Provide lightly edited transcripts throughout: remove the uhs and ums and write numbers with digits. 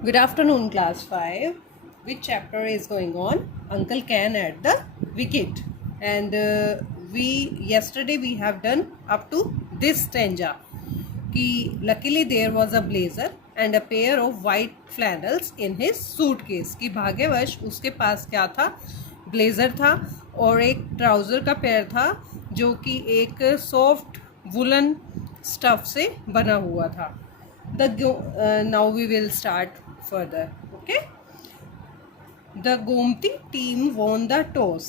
Good afternoon, class 5. Which chapter is going on? Uncle Ken at the wicket. And yesterday we have done up to this stanza. Ki luckily there was a blazer and a pair of white flannels in his suitcase. कि भाग्यवश उसके पास क्या था, blazer था और एक trouser का pair था जो कि एक सॉफ्ट वुलन स्टफ से बना हुआ था. Now we will start further. Okay. The Gomti team won the toss.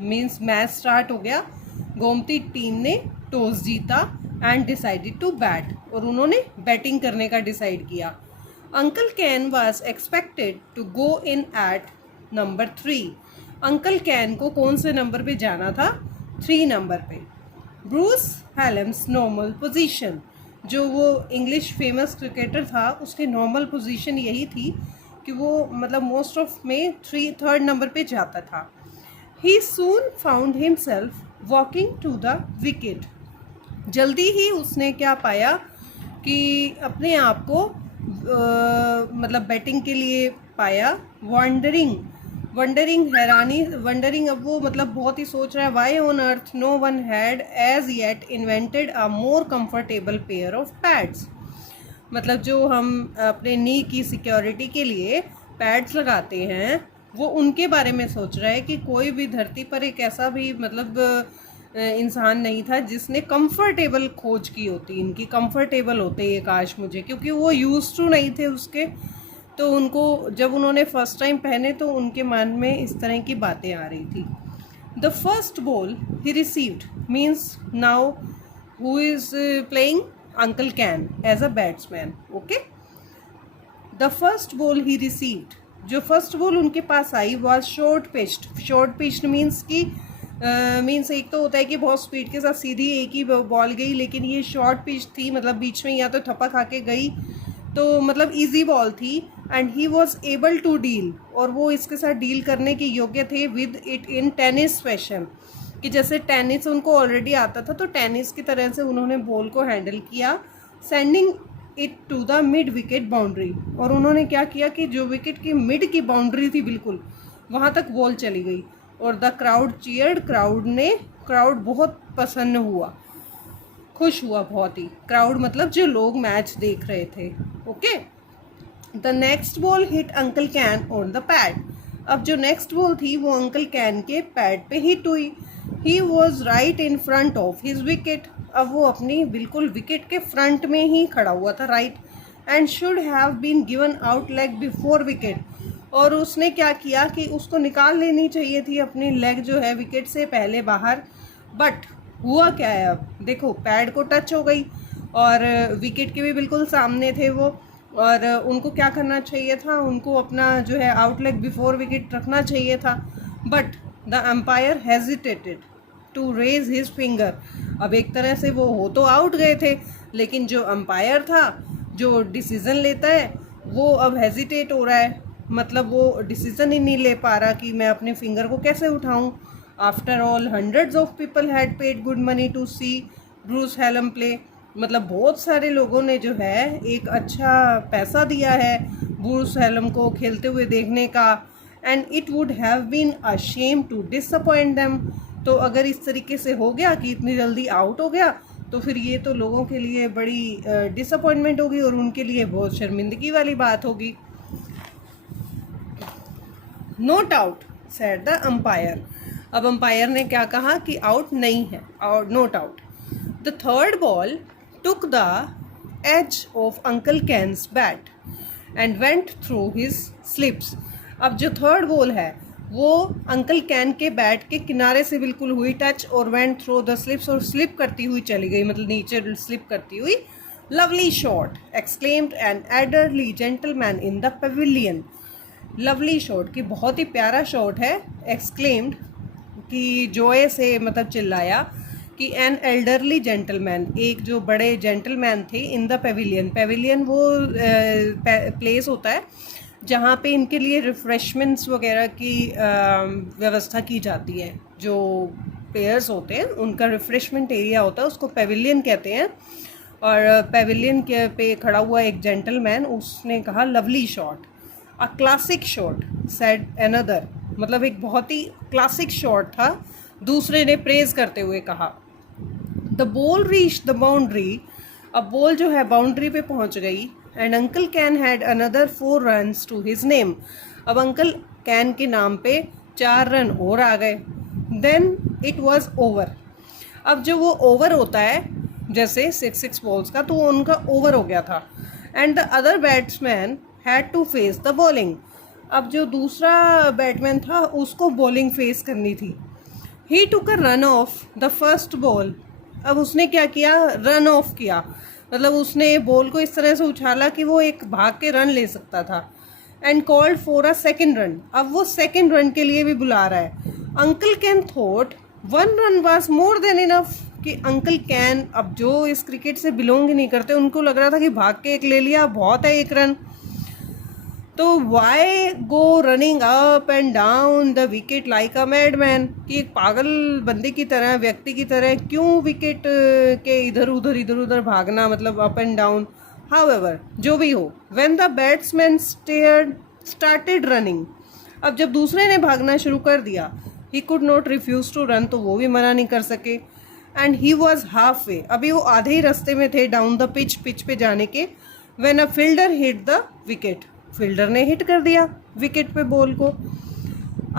Means match start हो गया. गोमती टीम ने टॉस जीता एंड डिसाइडेड टू बैट, और उन्होंने बैटिंग करने का डिसाइड किया. Uncle Ken was expected to go in at number 3. Uncle Ken को कौन से नंबर पे जाना था? 3 नंबर पे. ब्रूस हेलम्स नॉर्मल पोजीशन, जो वो इंग्लिश फेमस क्रिकेटर था, उसकी नॉर्मल पोजीशन यही थी कि वो मतलब मोस्ट ऑफ में 3rd नंबर पे जाता था. He soon found himself walking to the wicket. जल्दी ही उसने क्या पाया कि अपने आप को मतलब बैटिंग के लिए पाया. वंडरिंग हैरानी, वंडरिंग अब वो मतलब बहुत ही सोच रहा है. Why on earth no one had as yet invented a more comfortable pair of pads. मतलब जो हम अपने नी की सिक्योरिटी के लिए पैड्स लगाते हैं, वो उनके बारे में सोच रहा है कि कोई भी धरती पर एक ऐसा भी मतलब इंसान नहीं था जिसने कंफर्टेबल खोज की होती. इनकी कंफर्टेबल होते ये काश मुझे, क्योंकि वो यूज टू नहीं थे उसके. तो उनको जब उन्होंने फर्स्ट टाइम पहने तो उनके मन में इस तरह की बातें आ रही थी. The first ball he received means now who is playing uncle Ken as a batsman. Okay. The first ball he received, जो फर्स्ट बॉल उनके पास आई was short pitched. Short pitched means की मीन्स एक तो होता है कि बहुत स्पीड के साथ सीधी एक ही बॉल गई, लेकिन ये शॉर्ट पिच थी, मतलब बीच में या तो थप्पा खा के गई, तो मतलब इजी बॉल थी. And he was able to deal, और वो इसके साथ डील करने के योग्य थे with it in tennis fashion, कि जैसे टेनिस उनको ऑलरेडी आता था तो टेनिस की तरह से उन्होंने बॉल को हैंडल किया. Sending it to the mid wicket boundary, और उन्होंने क्या किया कि जो विकेट की मिड की बाउंड्री थी बिल्कुल वहाँ तक बॉल चली गई. और द क्राउड चीयर्ड, क्राउड बहुत प्रसन्न हुआ, खुश हुआ बहुत ही. क्राउड मतलब जो लोग मैच देख रहे थे. Okay. The next ball hit uncle can on the pad. अब जो नेक्स्ट बॉल थी वो अंकल कैन के पैड पे हिट हुई. He was right in front of his wicket. अब वो अपनी बिल्कुल विकेट के फ्रंट में ही खड़ा हुआ था, right. And should have been given out leg before wicket, और उसने क्या किया कि उसको निकाल लेनी चाहिए थी अपनी लेग जो है विकेट से पहले बाहर. बट हुआ क्या है, अब देखो पैड को टच हो गई और विकेट के भी बिल्कुल सामने थे वो, और उनको क्या करना चाहिए था, उनको अपना जो है आउट लेग बिफोर विकेट रखना चाहिए था. But the umpire hesitated to raise his finger. अब एक तरह से वो हो तो आउट गए थे, लेकिन जो एम्पायर था जो डिसीज़न लेता है वो अब हेजिटेट हो रहा है, मतलब वो डिसीज़न ही नहीं ले पा रहा कि मैं अपने फिंगर को कैसे उठाऊं. After all hundreds of people had paid good money to see Bruce Helm play. मतलब बहुत सारे लोगों ने जो है एक अच्छा पैसा दिया है ब्रूस हेलम को खेलते हुए देखने का. And it would have been a shame to disappoint them. तो अगर इस तरीके से हो गया कि इतनी जल्दी आउट हो गया तो फिर ये तो लोगों के लिए बड़ी डिसअपॉइंटमेंट होगी और उनके लिए बहुत शर्मिंदगी वाली बात होगी. Not out said the umpire. अब अंपायर ने क्या कहा कि आउट नहीं है, और not out. The third ball took the edge of uncle Ken's bat and went through his slips. अब जो थर्ड बॉल है वो अंकल कैन के बैट के किनारे से बिल्कुल हुई टच और वेंट थ्रू द स्लिप्स, और स्लिप करती हुई चली गई, मतलब नीचे स्लिप करती हुई. Lovely shot exclaimed an elderly gentleman in the pavilion. Lovely shot की बहुत ही प्यारा शॉट है. एक्सक्लेम्ड कि जोए से मतलब चिल्लाया कि एन एल्डरली जेंटलमैन, एक जो बड़े जेंटलमैन थे, इन द पेविलियन. पेविलियन वो प्लेस होता है जहाँ पे इनके लिए रिफ्रेशमेंट्स वगैरह की व्यवस्था की जाती है. जो प्लेयर्स होते हैं उनका रिफ्रेशमेंट एरिया होता है, उसको पेविलियन कहते हैं. और पेविलियन के पे खड़ा हुआ एक जेंटलमैन, उसने कहा lovely shot, a classic shot said another, मतलब एक बहुत ही क्लासिक शॉट था, दूसरे ने प्रेज करते हुए कहा। The ball reach the boundary, अब बॉल जो है बाउंड्री पे पहुंच गई, and uncle Ken had another 4 runs to his name, अब अंकल कैन के नाम पे 4 रन और आ गए। देन इट वॉज ओवर, अब जो वो ओवर होता है जैसे 6 बॉल्स का, तो उनका ओवर हो गया था। And the other batsman had to face the bowling, अब जो दूसरा बैट्समैन था उसको बॉलिंग फेस करनी थी। He took a run off the first ball, अब उसने क्या किया, रन ऑफ किया, मतलब उसने बॉल को इस तरह से उछाला कि वो एक भाग के रन ले सकता था। And called for a second run, अब वो सेकेंड रन के लिए भी बुला रहा है। Uncle can thought 1 run was more than enough, कि अंकल कैन, अब जो इस क्रिकेट से बिलोंग ही नहीं करते, उनको लग रहा था कि भाग के एक ले लिया बहुत है 1 रन, तो why go running up and down the wicket like a madman, कि एक पागल बंदे की तरह, व्यक्ति की तरह क्यों विकेट के इधर उधर भागना, मतलब अप एंड डाउन। हाउएवर, जो भी हो, when the batsman started running, अब जब दूसरे ने भागना शुरू कर दिया, he could not refuse to run, तो वो भी मना नहीं कर सके। And he was halfway, अभी वो आधे ही रास्ते में थे डाउन द पिच पे जाने के, when a fielder hit the wicket, fielder ने हिट कर दिया विकेट पे बॉल को।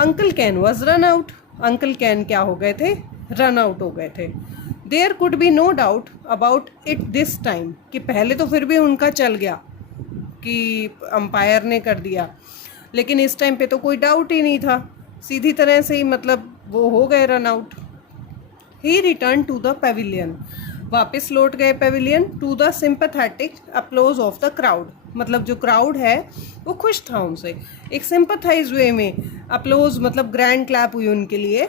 Uncle Ken was run out, uncle Ken क्या हो गए थे, रन आउट हो गए थे। There could be no doubt about it this time, कि पहले तो फिर भी उनका चल गया कि अंपायर ने कर दिया, लेकिन इस टाइम पे तो कोई डाउट ही नहीं था, सीधी तरह से ही मतलब वो हो गए run out. He return to the pavilion, वापस लौट गए pavilion, to the sympathetic applause of the crowd, मतलब जो क्राउड है वो खुश था उनसे, एक सिंपैथाइज वे में अप्लॉज, मतलब ग्रैंड क्लैप हुई उनके लिए।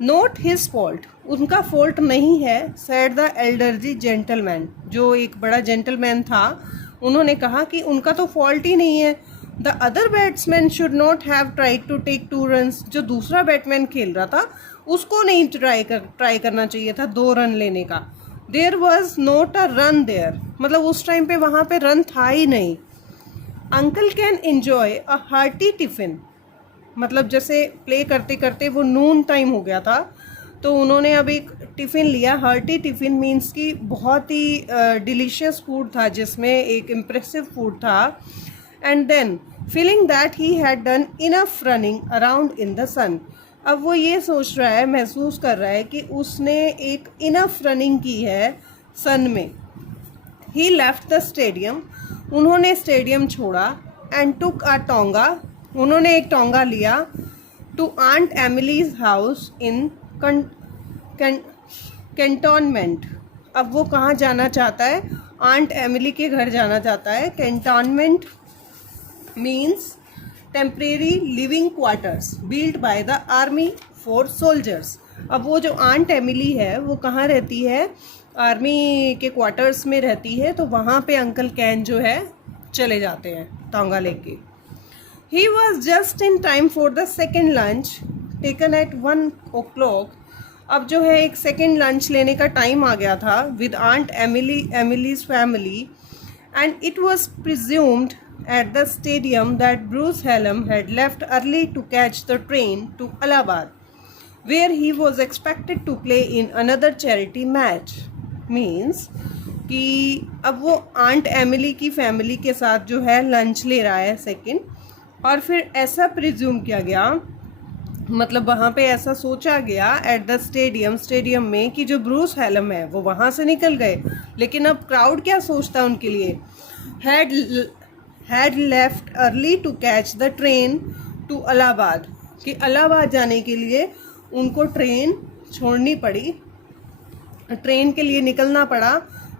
नॉट हिज फॉल्ट, उनका फॉल्ट नहीं है, सेड द एल्डरली जेंटलमैन, जो एक बड़ा जेंटलमैन था, उन्होंने कहा कि उनका तो फॉल्ट ही नहीं है। The other batsman should not have tried to take 2 runs, जो दूसरा बैट्समैन खेल रहा था उसको नहीं ट्राई करना चाहिए था 2 रन लेने का। There was not a run there, मतलब उस टाइम पे वहाँ पे रन था ही नहीं। Uncle can enjoy a hearty tiffin, मतलब जैसे प्ले करते करते वो नून टाइम हो गया था, तो उन्होंने अब एक टिफ़िन लिया। हार्टी टिफ़िन मीन्स कि बहुत ही डिलीशियस फूड था, जिसमें एक इम्प्रेसिव फूड था। And then feeling that he had done enough running around in the sun, अब वो ये सोच रहा है, महसूस कर रहा है कि उसने एक इनफ रनिंग की है सन में। ही लेफ्ट द स्टेडियम, उन्होंने स्टेडियम छोड़ा। एंड टुक अ टोंगा, उन्होंने एक टोंगा लिया। To Aunt Emily's house in cantonment, अब वो कहाँ जाना चाहता है, आंट एमिली के घर जाना चाहता है। Cantonment means temporary living quarters built by the army for soldiers, अब वो जो आंट एमिली है वो कहाँ रहती है, आर्मी के क्वार्टर्स में रहती है, तो वहाँ पे अंकल कैन जो है चले जाते हैं टोंगा लेके। He was just in time for the second lunch taken at 1 o'clock, अब जो है एक सेकेंड लंच लेने का टाइम आ गया था with Aunt Emily's family. And it was presumed at the stadium that Bruce Hallam had left early to catch the train to Allahabad, where he was expected to play in another charity match. Means कि अब वो aunt Emily की family के साथ जो है lunch ले रहा है सेकंड, और फिर ऐसा प्रिज्यूम किया गया, मतलब वहाँ पे ऐसा सोचा गया एट द स्टेडियम में कि जो ब्रूस हैलम है वो वहाँ से निकल गए, लेकिन अब क्राउड क्या सोचता है उनके लिए, had left early to catch the train to Allahabad, कि इलाहाबाद जाने के लिए उनको ट्रेन छोड़नी पड़ी, ट्रेन के लिए निकलना पड़ा।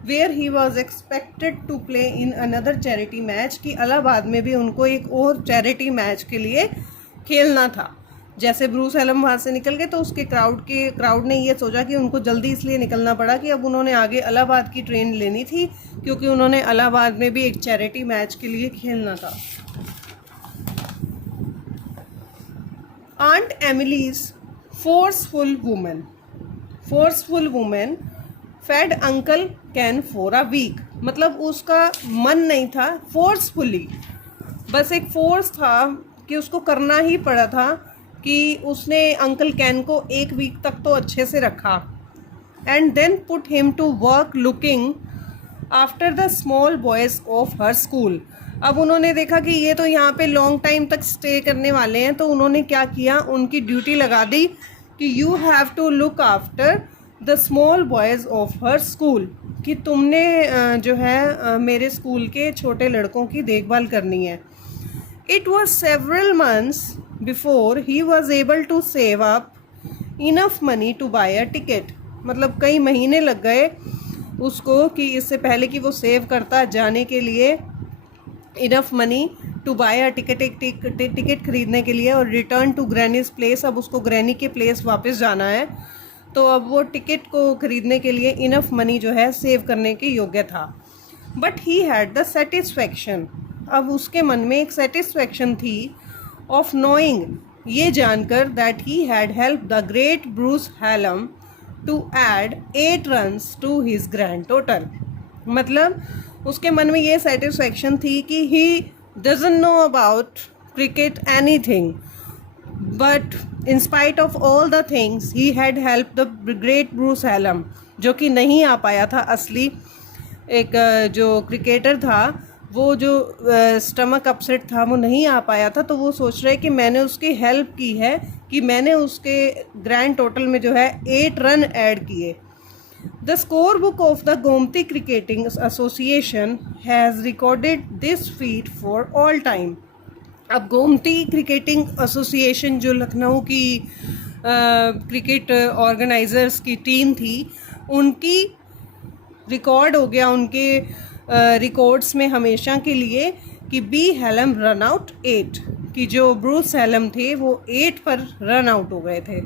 where he was expected to play in another charity match, कि इलाहाबाद में भी उनको एक और चैरिटी मैच के लिए खेलना था। जैसे ब्रूस एलम वहाँ से निकल गए तो उसके क्राउड ने ये सोचा कि उनको जल्दी इसलिए निकलना पड़ा कि अब उन्होंने आगे इलाहाबाद की ट्रेन लेनी थी, क्योंकि उन्होंने इलाहाबाद में भी एक चैरिटी मैच के लिए खेलना था। Aunt Emily's forceful women fed uncle Ken for a week, मतलब उसका मन नहीं था फोर्सफुली, बस एक फोर्स था कि उसको करना ही पड़ा था कि उसने अंकल कैन को एक वीक तक तो अच्छे से रखा। And then put him to work looking after the small boys of her school. अब उन्होंने देखा कि ये तो यहाँ पे लॉन्ग टाइम तक स्टे करने वाले हैं, तो उन्होंने क्या किया, उनकी ड्यूटी लगा दी कि you have to look after the small boys of her school, कि तुमने जो है मेरे स्कूल के छोटे लड़कों की देखभाल करनी है। It was several months before he was able to save up enough money to buy a ticket. मतलब कई महीने लग गए उसको कि इससे पहले कि वो सेव करता जाने के लिए enough money to buy a ticket, एक टिकट खरीदने के लिए, और रिटर्न टू ग्रैनीज प्लेस। अब उसको ग्रैनी के प्लेस वापस जाना है, तो अब वो टिकट को खरीदने के लिए इनफ मनी जो है सेव करने के योग्य था। But he had the satisfaction, अब उसके मन में एक सेटिस्फैक्शन थी ऑफ नोइंग, ये जानकर, that he had help the great Bruce Hallam to add 8 runs to his grand total. मतलब उसके मन में ये सेटिस्फैक्शन थी कि he doesn't know about cricket anything, but in spite of all the things he had help the great Bruce Hallam, जो कि नहीं आ पाया था असली एक जो क्रिकेटर था, वो जो स्टमक अपसेट था वो नहीं आ पाया था, तो वो सोच रहे कि मैंने उसकी हेल्प की है, कि मैंने उसके ग्रैंड टोटल में जो है 8 रन ऐड किए। The score book of the Gomti cricketing association has recorded this feet for all time. अब गोमती क्रिकेटिंग एसोसिएशन जो लखनऊ की क्रिकेट ऑर्गेनाइजर्स की टीम थी, उनकी रिकॉर्ड हो गया उनके रिकॉर्ड्स में हमेशा के लिए कि बी हैलम रन आउट 8, कि जो ब्रूस हैलम थे वो 8 पर रन आउट हो गए थे।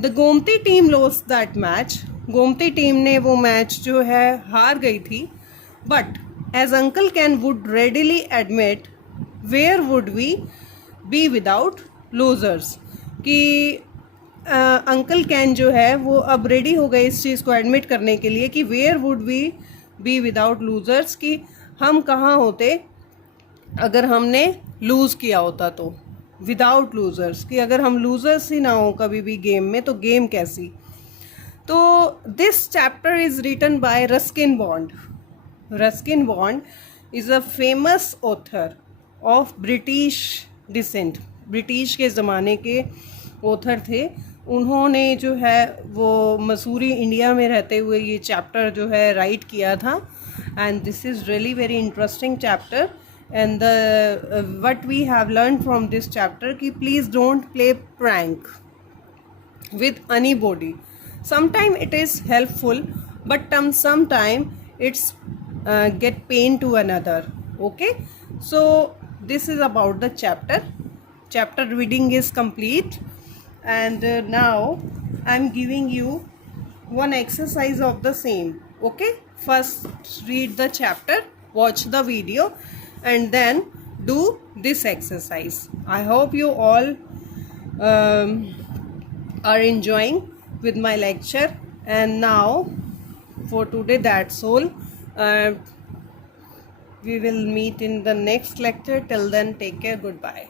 The Gomti team lost that match, Gomti team ने वो मैच जो है हार गई थी। But as uncle Ken would readily admit, where would we be without losers, कि अंकल कैन जो है वो अब रेडी हो गए इस चीज़ को एडमिट करने के लिए कि where would we be without losers, कि हम कहाँ होते अगर हमने लूज़ किया होता, तो विदाउट लूजर्स, कि अगर हम लूजर्स ही ना हो कभी भी गेम में, तो गेम कैसी। तो this chapter is written by Ruskin Bond. Ruskin Bond is a famous author of British descent, British के ज़माने के ऑथर थे। उन्होंने जो है वो मसूरी इंडिया में रहते हुए ये चैप्टर जो है राइट किया था, and this is really very interesting chapter. And the what we have learn from this chapter कि please don't play prank with anybody. Sometime it is helpful, but sometime it's get pain to another. Okay, so this is about the chapter reading is complete, and now I'm giving you one exercise of the same. Okay, first read the chapter, watch the video, and then do this exercise. I hope you all are enjoying with my lecture. And now for today that's all. We will meet in the next lecture. Till then, take care. Goodbye.